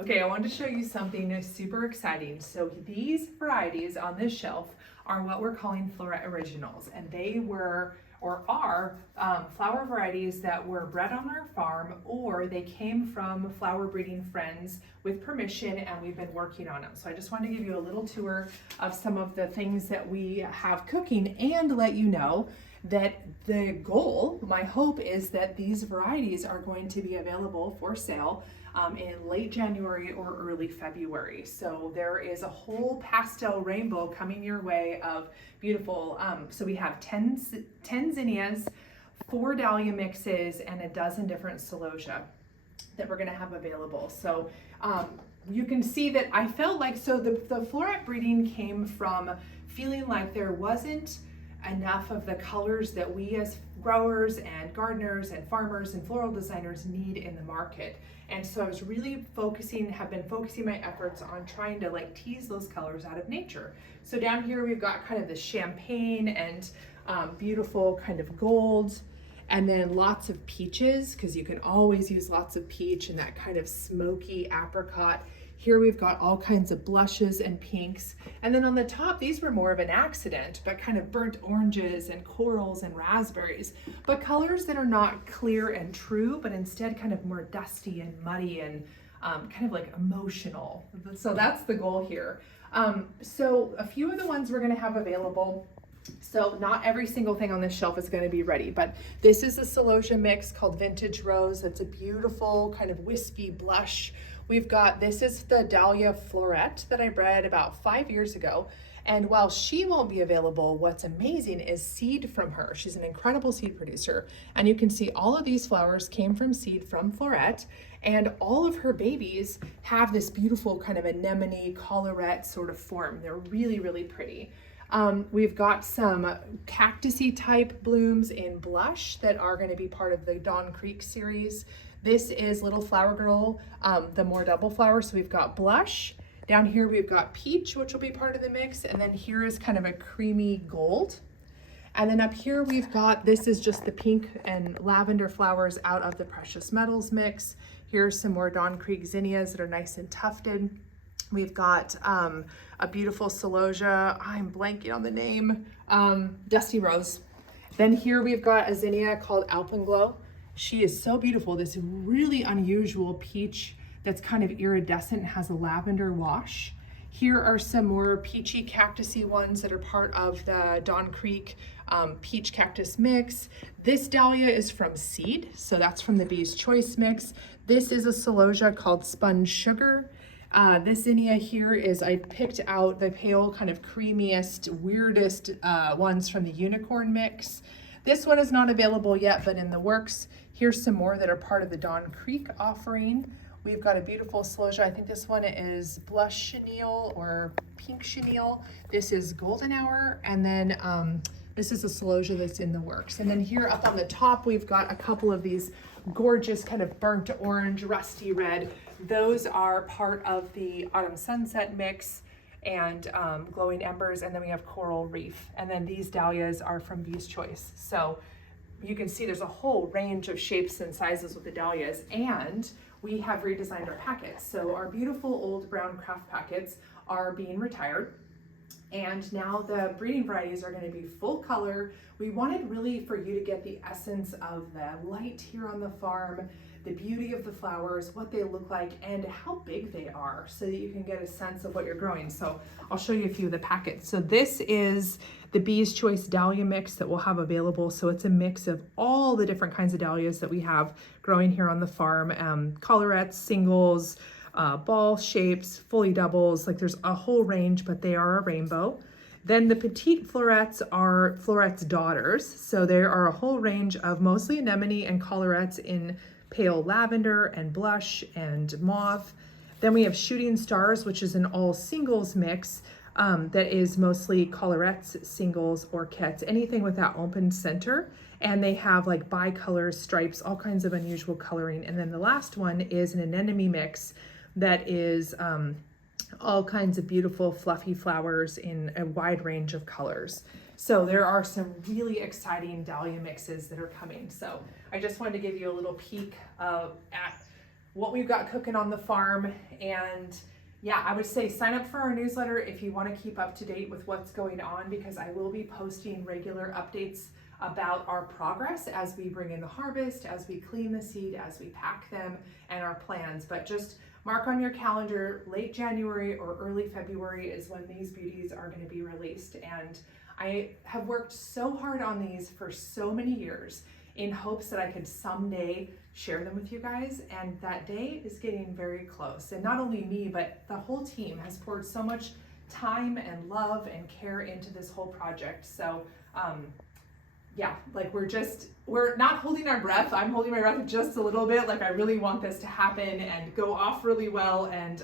Okay, I wanted to show you something super exciting. So these varieties on this shelf are what we're calling Floret Originals, and they were or are flower varieties that were bred on our farm, or they came from flower breeding friends with permission, and we've been working on them. So I just wanted to give you a little tour of some of the things that we have cooking and let you know that the goal, my hope, is that these varieties are going to be available for sale in late January or early February. So there is a whole pastel rainbow coming your way of beautiful, so we have 10 zinnias, 4 dahlia mixes, and a dozen different celosia that we're gonna have available. So you can see that I felt like, so the floret breeding came from feeling like there wasn't enough of the colors that we as growers and gardeners and farmers and floral designers need in the market. And so I was really have been focusing my efforts on trying to like tease those colors out of nature. So down here we've got kind of the champagne and beautiful kind of gold, and then lots of peaches, because you can always use lots of peach and that kind of smoky apricot. Here we've got all kinds of blushes and pinks. And then on the top, these were more of an accident, but kind of burnt oranges and corals and raspberries, but colors that are not clear and true, but instead kind of more dusty and muddy and kind of like emotional. So that's the goal here. So a few of the ones we're gonna have available. So not every single thing on this shelf is going to be ready, but this is a celosia mix called Vintage Rose. It's a beautiful kind of wispy blush. We've got, this is the Dahlia Floret that I bred about 5 years ago. And while she won't be available, what's amazing is seed from her. She's an incredible seed producer. And you can see all of these flowers came from seed from Floret. And all of her babies have this beautiful kind of anemone collarette sort of form. They're really, really pretty. We've got some cactusy type blooms in blush that are going to be part of the Dawn Creek series. This is Little Flower Girl, the more double flower. So we've got blush. Down here we've got peach, which will be part of the mix. And then here is kind of a creamy gold. And then up here we've got, this is just the pink and lavender flowers out of the Precious Metals mix. Here's some more Dawn Creek zinnias that are nice and tufted. We've got a beautiful celosia, I'm blanking on the name, Dusty Rose. Then here we've got a zinnia called Alpenglow. She is so beautiful, this really unusual peach that's kind of iridescent, has a lavender wash. Here are some more peachy cactusy ones that are part of the Dawn Creek peach cactus mix. This dahlia is from seed, so that's from the Bee's Choice mix. This is a celosia called Sponge Sugar. This zinnia here is, I picked out the pale kind of creamiest, weirdest ones from the Unicorn mix. This one is not available yet, but in the works. Here's some more that are part of the Dawn Creek offering. We've got a beautiful celosia. I think this one is Blush Chenille or Pink Chenille. This is Golden Hour. And then this is a celosia that's in the works. And then here up on the top, we've got a couple of these gorgeous kind of burnt orange, rusty red. Those are part of the Autumn Sunset mix and Glowing Embers. And then we have Coral Reef. And then these dahlias are from Bee's Choice. So you can see there's a whole range of shapes and sizes with the dahlias. And we have redesigned our packets. So our beautiful old brown craft packets are being retired. And now the breeding varieties are going to be full color. We wanted really for you to get the essence of the light here on the farm, the beauty of the flowers, what they look like, and how big they are, so that you can get a sense of what you're growing. So I'll show you a few of the packets. So this is the Bee's Choice Dahlia mix that we'll have available. So it's a mix of all the different kinds of dahlias that we have growing here on the farm, collarettes, singles, ball shapes, fully doubles, like there's a whole range, but they are a rainbow. Then the petite florets are Floret's daughters. So there are a whole range of mostly anemone and collarettes in pale lavender and blush and mauve. Then we have Shooting Stars, which is an all singles mix that is mostly collarettes, singles, orchids, anything with that open center. And they have like bicolors, stripes, all kinds of unusual coloring. And then the last one is an anemone mix that is all kinds of beautiful fluffy flowers in a wide range of colors. So there are some really exciting dahlia mixes that are coming. So I just wanted to give you a little peek at what we've got cooking on the farm. And yeah, I would say sign up for our newsletter if you want to keep up to date with what's going on, because I will be posting regular updates about our progress as we bring in the harvest, as we clean the seed, as we pack them, and our plans. But just mark on your calendar, late January or early February is when these beauties are going to be released. And I have worked so hard on these for so many years in hopes that I could someday share them with you guys, and that day is getting very close. And not only me, but the whole team has poured so much time and love and care into this whole project. So yeah, like we're not holding our breath. I'm holding my breath just a little bit. Like I really want this to happen and go off really well. And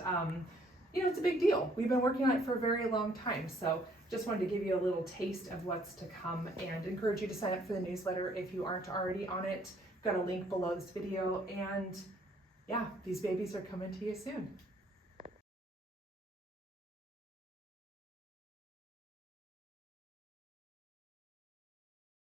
you know, it's a big deal. We've been working on it for a very long time. So just wanted to give you a little taste of what's to come and encourage you to sign up for the newsletter if you aren't already on it. Got a link below this video. And yeah, these babies are coming to you soon.